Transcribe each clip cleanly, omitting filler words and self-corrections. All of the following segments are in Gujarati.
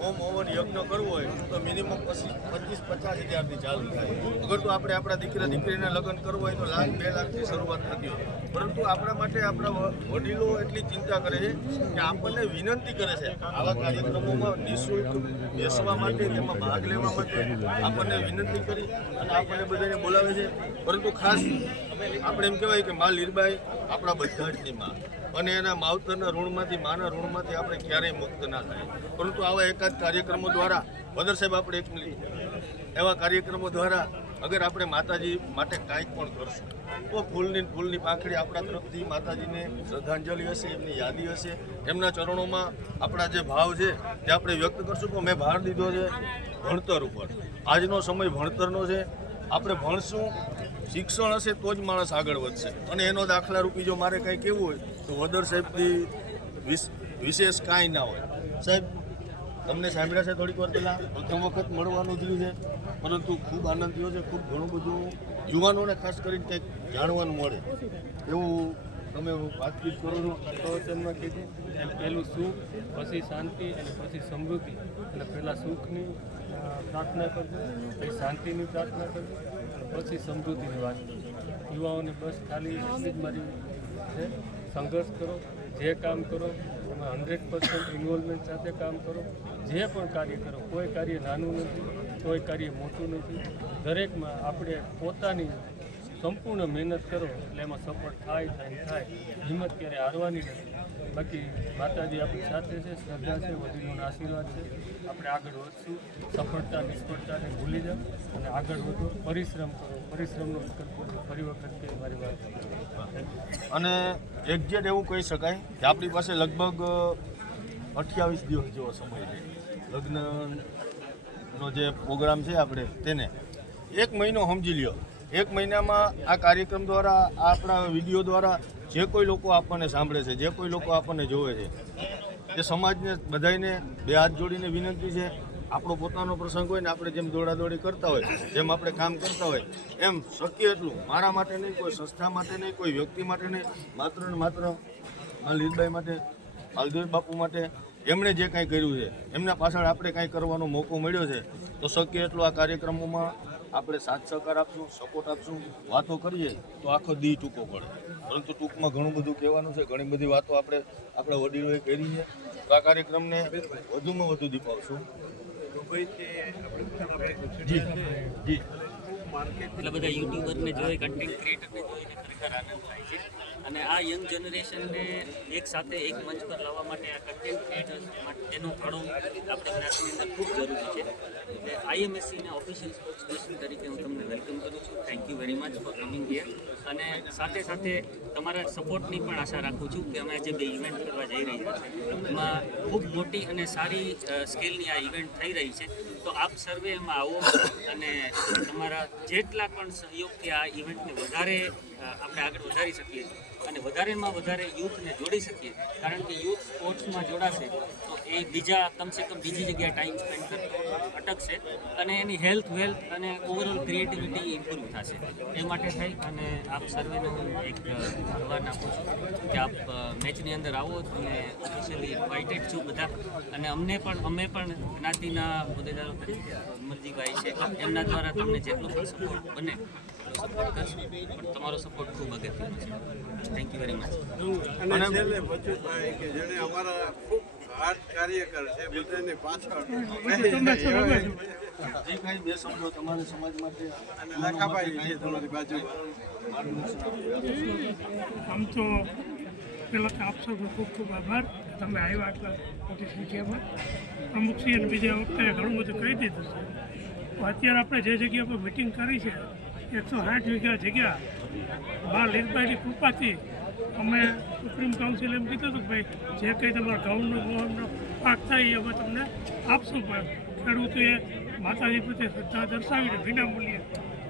હોમ હવન યજ્ઞ કરવો હોય તો મિનિમમ 25-50 હજારથી ચાલુ થાય. અગર તો આપણે આપણા દીકરા દીકરીના લગ્ન કરવું હોય તો 1,00,000-2 લાખથી શરૂઆત થતી હોય. પરંતુ આપણા માટે આપણા વડીલો એટલી ચિંતા કરે છે કે આપણને વિનંતી કરે છે આવા કાર્યક્રમોમાં નિઃશુલ્ક બેસવા માટે, તેમાં ભાગ લેવા માટે આપણને વિનંતી કરી અને આપણને બધાને બોલાવે છે. પરંતુ ખાસ આપણે એમ કહેવાય કે મા લીરબાઈ આપણા બધા જની માં, અને એના માવતરના ઋણમાંથી, માના ઋણમાંથી આપણે ક્યારેય મુક્ત ના થાય. પરંતુ આવા એકાદ કાર્યક્રમો દ્વારા વદર સાહેબ આપણે એક મિનિટ એવા કાર્યક્રમો દ્વારા અગર આપણે માતાજી માટે કાંઈક પણ કરશું તો ફૂલની પાંખડી આપણા તરફથી માતાજીને શ્રદ્ધાંજલિ હશે, એમની યાદી હશે, એમના ચરણોમાં આપણા જે ભાવ છે તે આપણે વ્યક્ત કરશું. તો મેં ભાર દીધો છે ભણતર ઉપર. આજનો સમય ભણતરનો છે. આપણે ભણશું, શિક્ષણ હશે તો જ માણસ આગળ વધશે. અને એનો દાખલા રૂપી જો મારે કંઈ કહેવું હોય તો વદર સાહેબથી વિશેષ કાંઈ ના હોય. સાહેબ તમને સાંભળ્યા છે થોડીક વાર પહેલાં, પ્રથમ વખત મળવાનું થયું છે, પરંતુ ખૂબ આનંદ થયો છે. ખૂબ ઘણું બધું યુવાનોને ખાસ કરીને કંઈક જાણવાનું મળે એવું તમે વાતચીત કરો છો. પ્રવચનમાં કીધું એમ પહેલું સુખ, પછી શાંતિ અને પછી સમૃદ્ધિ. એટલે પહેલાં સુખની પ્રાર્થના કરજો, પછી શાંતિની પ્રાર્થના કરજો અને પછી સમૃદ્ધિની વાત કરજો. યુવાઓને બસ ખાલી એટલી જ મારી છે, સંઘર્ષ કરો, જે કામ કરો એમાં 100% ઇન્વોલ્વમેન્ટ સાથે કામ કરો. જે પણ કાર્ય કરો, કોઈ કાર્ય નાનું નથી, કોઈ કાર્ય મોટું નથી. દરેકમાં આપણે પોતાની સંપૂર્ણ મહેનત કરો એટલે એમાં સફળ થાય. હિંમત ક્યારે હારવાની નથી. બાકી માતાજી આપણી સાથે છે, શ્રદ્ધા છે, વડીલોના આશીર્વાદ છે. આપણે આગળ વધશું. સફળતા નિષ્ફળતાને ભૂલી જાઓ અને આગળ વધો. પરિશ્રમ કરો, પરિશ્રમનો વિકલ્પ કરો. ફરી વખત કે મારી વાત. અને એક્ઝેક્ટ એવું કહી શકાય કે આપણી પાસે લગભગ 28 દિવસ જેવો સમય છે. લગ્નનો જે પ્રોગ્રામ છે આપણે તેને 1 મહિનો સમજી લ્યો. 1 મહિનામાં આ કાર્યક્રમ દ્વારા, આપણા વિડીયો દ્વારા જે કોઈ લોકો આપણને સાંભળે છે, જે કોઈ લોકો આપણને જોવે છે, એ સમાજને બધાને 2 હાથ જોડીને વિનંતી છે. આપણો પોતાનો પ્રસંગ હોય ને આપણે જેમ દોડાદોડી કરતા હોય, જેમ આપણે કામ કરતા હોય, એમ શક્ય એટલું મારા માટે નહીં, કોઈ સંસ્થા માટે નહીં, કોઈ વ્યક્તિ માટે નહીં, માત્ર ને માત્ર લીરબાઈ માટે, હાલદેવ બાપુ માટે, એમણે જે કાંઈ કર્યું છે એમના પાછળ આપણે કાંઈ કરવાનો મોકો મળ્યો છે. તો શક્ય એટલું આ કાર્યક્રમોમાં આપણે સાથ સહકાર આપશું, સપોર્ટ આપશું. વાતો કરીએ તો આખો દી ટૂંકો પડે, પરંતુ ટૂંકમાં ઘણું બધું કહેવાનું છે. ઘણી બધી વાતો આપણા વડીલોએ કરી છે. તો આ કાર્યક્રમને વધુમાં વધુ દીપાવશું. એટલા બધા યુટ્યુબરને જોઈ, કન્ટેન્ટ ક્રિએટરને જોઈને ખરેખર આનંદ થાય છે. અને આ યંગ જનરેશનને એક સાથે એક મંચ પર લાવવા માટે આ કન્ટેન્ટ ક્રિએટર્સ માટેનો ફાળો આપણે જ્ઞાતિની અંદર ખૂબ જરૂરી છે. એટલે આઈએમએસસીના ઓફિશિયલ સ્પોક્સપર્સન તરીકે હું તમને વેલકમ કરું છું. Thank you very much for coming here. અને સાથે સાથે તમારા સપોર્ટની પણ આશા રાખું છું કે અમે આજે 2 ઇવેન્ટ કરવા જઈ રહ્યા છીએ. એમાં ખૂબ મોટી અને સારી સ્કેલની આ ઇવેન્ટ થઈ રહી છે. તો આપ સર્વે એમાં આવો અને તમારા જેટલા પણ સહયોગથી આ ઇવેન્ટને વધારે આપણે આગળ વધારી શકીએ અને વધારેમાં વધારે યુથને જોડી શકીએ. કારણ કે યુથ સ્પોર્ટ્સમાં જોડાશે તો એ બીજા કમસે કમ બીજી જગ્યાએ ટાઈમ સ્પેન્ડ કરતો અટકશે અને એની હેલ્થ, વેલ્થ અને ઓવરઓલ ક્રિએટિવિટી ઇમ્પ્રૂવ થશે. એ માટે થઈ અને આપ સર્વેને હું એક આહ્વાન આપું છું કે આપ મેચની અંદર આવો. અને ઓફિશિયલી ઇન્વાઇટેડ છું બધા. અને અમે પણ જ્ઞાતિના હોદ્દેદારો તરીકે અમરજીભાઈ છે, એમના દ્વારા તમને જેટલો પણ સપોર્ટ બને સપોર્ટ કરશું. પણ તમારો સપોર્ટ ખૂબ અગત્યનો છે. Thank you very much. અને છેલ્લે બચુભાઈ કે જેણે અમારા ખૂબ હાર્ડ કાર્યકર છે, બધાની પાછળ જે કાંઈ 2 શબ્દો તમારા સમાજ માટે અને લાખાભાઈ છે તમારી બાજુમાં. આમ તો પહેલાં તો આપ સૌનો ખૂબ ખૂબ આભાર. તમે આવ્યા આટલા મોટી સંખ્યામાં. પ્રમુખશ્રી અને બીજા વખતે ઘણું બધું કહી દીધું છે. તો અત્યારે આપણે જે જગ્યા પર મિટિંગ કરી છે 160 વીઘા જગ્યા મા લીરબાઈની કૃપાથી અમે સુપ્રીમ કાઉન્સિલ એમ કીધું હતું કે ભાઈ જે કંઈ તમારા ઘઉંનો પાક થાય એ અમે તમને આપશું. પણ ખેડૂતોએ માતાજી પ્રત્યે શ્રદ્ધા દર્શાવીને વિનામૂલ્યે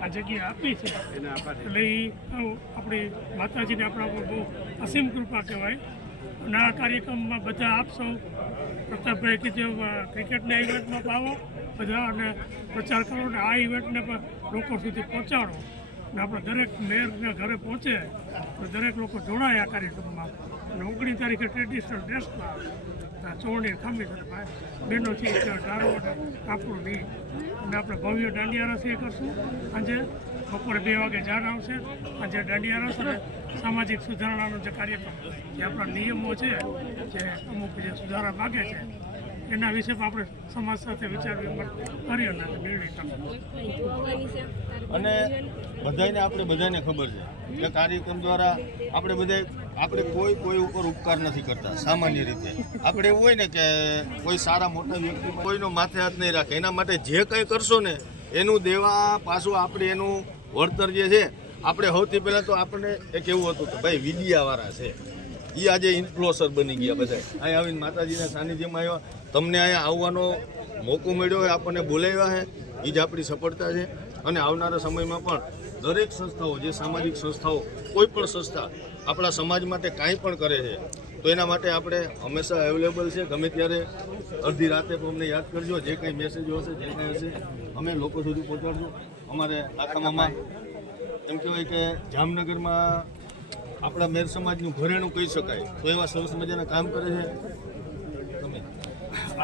આ જગ્યા આપી છે. એટલે એ આપણી માતાજીને આપણા પર બહુ અસીમ કૃપા કહેવાય. અને આ કાર્યક્રમમાં બધા આપ સૌ પ્રતાપભાઈ કે જે ક્રિકેટના ઇવેન્ટમાં આવો બધા અને પ્રચાર કરો અને આ ઇવેન્ટને પણ લોકો સુધી પહોંચાડો. અને આપણે દરેક મેયરના ઘરે પહોંચે તો દરેક લોકો જોડાય આ કાર્યક્રમમાં. અને 19 તારીખે ટ્રેડિશનલ ડ્રેસમાં ચોરણી ખમીસ અને બહેનો છે ડાળો અને કાપડું નહીં અને આપણે ભવ્ય દાંડિયા રસ એ કરશું આજે બપોરે 2 વાગે જાણ આવશે આજે દાંડિયા રસ અને સામાજિક સુધારણાનો જે કાર્યક્રમ જે આપણા નિયમો છે જે અમુક જે સુધારા માગે છે એના વિશે પણ આપણે સમાજ સાથે વિચાર વિમર્શ કરી અને નિર્ણય કરશું. અને બધાને ખબર છે કે કાર્યક્રમ દ્વારા આપણે કોઈ ઉપર ઉપકાર નથી કરતા. સામાન્ય રીતે આપણે એવું હોય ને કે કોઈ સારા મોટા વ્યક્તિ કોઈનો માથે હાથ નહીં રાખે. એના માટે જે કંઈ કરશો ને એનું દેવા પાછું આપણે એનું વળતર જે છે આપણે સૌથી પહેલાં તો આપણને એક એવું હતું કે ભાઈ વીડિયાવાળા છે એ આજે ઇન્ફ્લુઅન્સર બની ગયા બધા. અહીં આવીને માતાજીના સાનિધ્યમાં આવ્યા, તમને અહીંયા આવવાનો મોકો મળ્યો હોય, આપણને બોલાવ્યા છે, એ જ આપણી સફળતા છે. અને આવનારા સમયમાં પણ દરેક સંસ્થાઓ જે સામાજિક સંસ્થાઓ કોઈ પણ સંસ્થા આપણા સમાજ માટે કાંઈ પણ કરે છે તો એના માટે આપણે હંમેશા અવેલેબલ છે. ગમે ત્યારે અડધી રાતે પણ અમને યાદ કરજો. જે કંઈ મેસેજો હશે જે કંઈ હશે અમે લોકો સુધી પહોંચાડશું. અમારે આખામાં એમ કહેવાય કે જામનગરમાં આપણા મેર સમાજનું ઘરેણું કહી શકાય તો એવા સરસ મજાના કામ કરે છે. તમે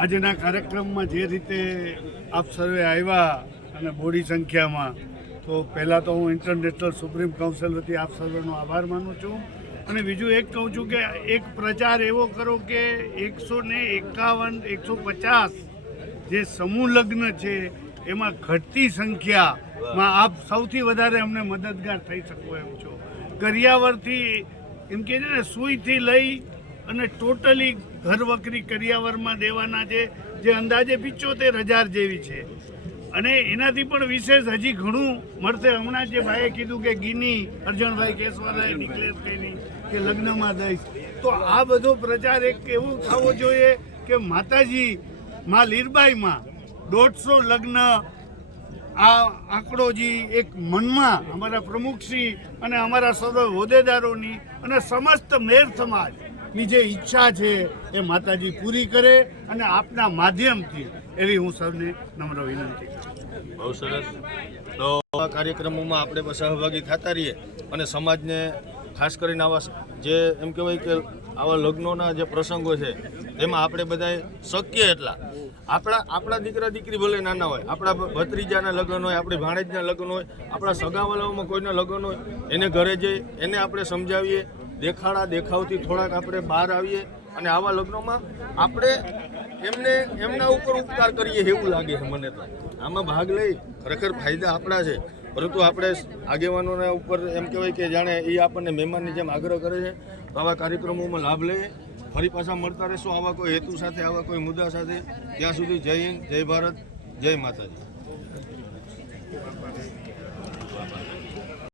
આજના કાર્યક્રમમાં જે રીતે આપ સર્વે આવ્યા અને મોડી સંખ્યામાં, તો પહેલાં તો હું ઇન્ટરનેશનલ સુપ્રીમ કાઉન્સિલ વતી આપ સર્વેનો આભાર માનું છું. અને બીજું એક કહું છું કે એક પ્રચાર એવો કરો કે 151, 150 જે સમૂહ લગ્ન છે એમાં ઘટતી સંખ્યામાં આપ સૌથી વધારે અમને મદદગાર થઈ શકો એમ છો. કરિયાવરથી એમ કહે છે ને સુઈથી લઈ અને ટોટલી ઘરવકરી કરિયાવરમાં દેવાના જે અંદાજે 75,000 જેવી છે. અને એનાથી પણ વિશેષ હજી ઘણું મળશે. હમણાં જે ભાઈએ કીધું કે ગીની અર્જણભાઈ કેશવાલાએ ડિક્લેર કરી કે લગ્નમાં દઈશ, તો આ બધો પ્રચાર એક એવો થવો જોઈએ કે માતાજી માં લીરબાઈમાં 150 લગ્ન આ આંકડોજી એક મનમાં અમારા પ્રમુખશ્રી અને અમારા સર્વ હોદ્દેદારોની અને સમસ્ત મેર સમાજની જે ઈચ્છા છે એ માતાજી પૂરી કરે અને આપના માધ્યમથી એવી હું સૌને નમ્ર વિનંતી કરું. બહુ સરસ. તો આ કાર્યક્રમોમાં આપણે સહભાગી થતા રહીએ અને સમાજને ખાસ કરીને આવા જે એમ કહેવાય કે આવા લગ્નોના જે પ્રસંગો છે એમાં આપણે બધાએ શક્ય એટલા આપણા દીકરા દીકરી ભલે નાના હોય, આપણા ભત્રીજાના લગ્ન હોય, આપણી ભાણેજના લગ્ન હોય, આપણા સગાવાલાઓમાં કોઈના લગ્ન હોય, એને ઘરે જઈ એને આપણે સમજાવીએ, દેખાવથી થોડાક આપણે બહાર આવીએ અને આવા લગ્નોમાં આપણે એમના ઉપર ઉપકાર કરીએ એવું લાગે છે મને. તો આમાં ભાગ લઈ ખરેખર ફાયદા આપણા છે, પરંતુ આપણે આગેવાનોના ઉપર એમ કહેવાય કે જાણે એ આપણને મહેમાનની જેમ આગ્રહ કરે છે. તો આવા કાર્યક્રમોમાં લાભ લઈએ. ફરી પાછા મળતા રહેશું આવા કોઈ હેતુ સાથે, આવા કોઈ મુદ્દા સાથે. ત્યાં સુધી જય હિન્દ, જય ભારત, જય માતાજી.